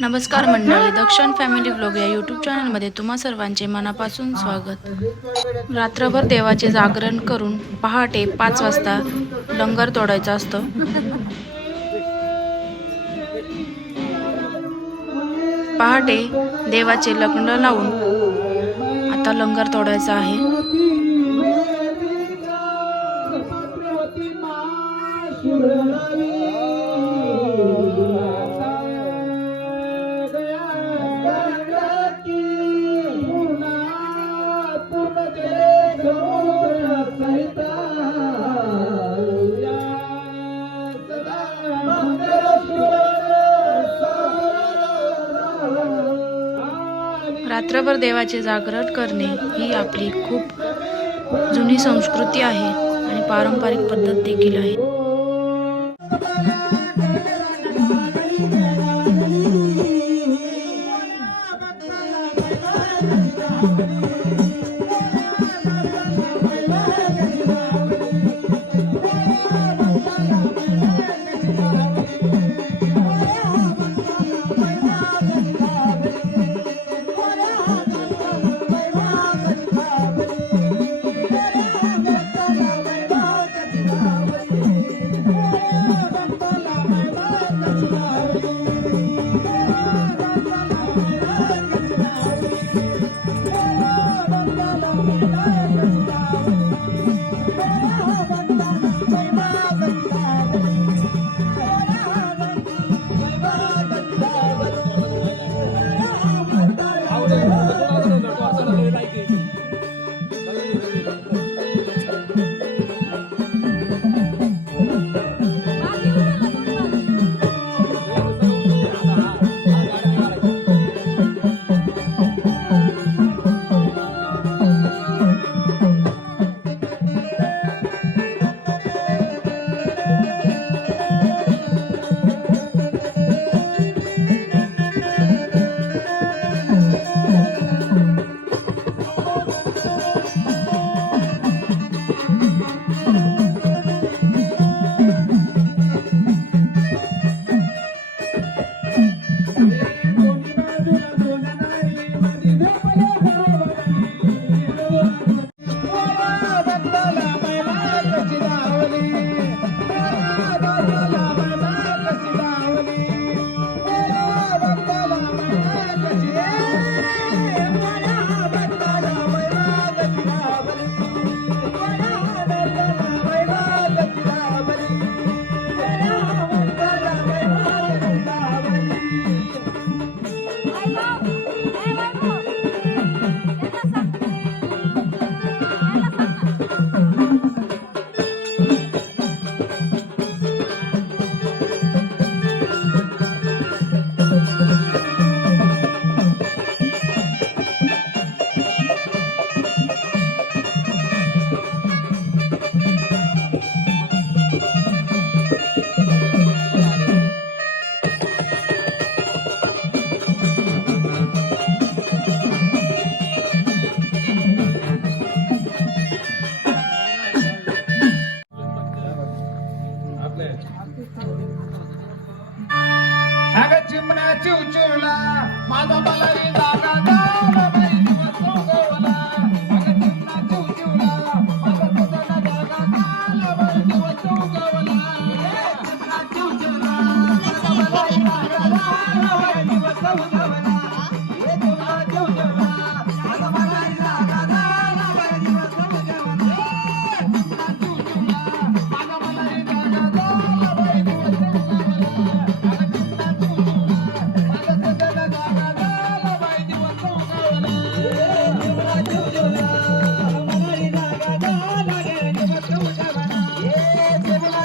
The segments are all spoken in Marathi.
नमस्कार मंडळी दक्षिण फॅमिली ब्लॉग या यूट्यूब चॅनलमध्ये तुम्हा सर्वांचे मनापासून स्वागत. रात्रभर देवाचे जागरण करून पहाटे पाच वाजता लंगर तोडायचा असतो. पहाटे देवाचे लग्न लावून आता लंगर तोडायचा आहे. रात्रभर देवाचे जागरण करणे ही आपली खूप जुनी संस्कृती आहे आणि पारंपरिक पद्धत देखील आहे. चिवचिवला माझा मलाही दादा.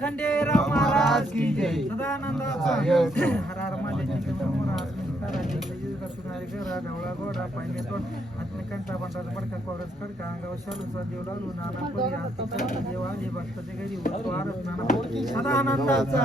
खंडेराव महाराज की जय सदानंदाचा हरार माझ्यासमोर घरा ढवळा गोडा पांगे तोड आत्मकांचा बंडाचा बडका कोरस कडका अंगावर शालूचा घरी वारस सदानंदाचा.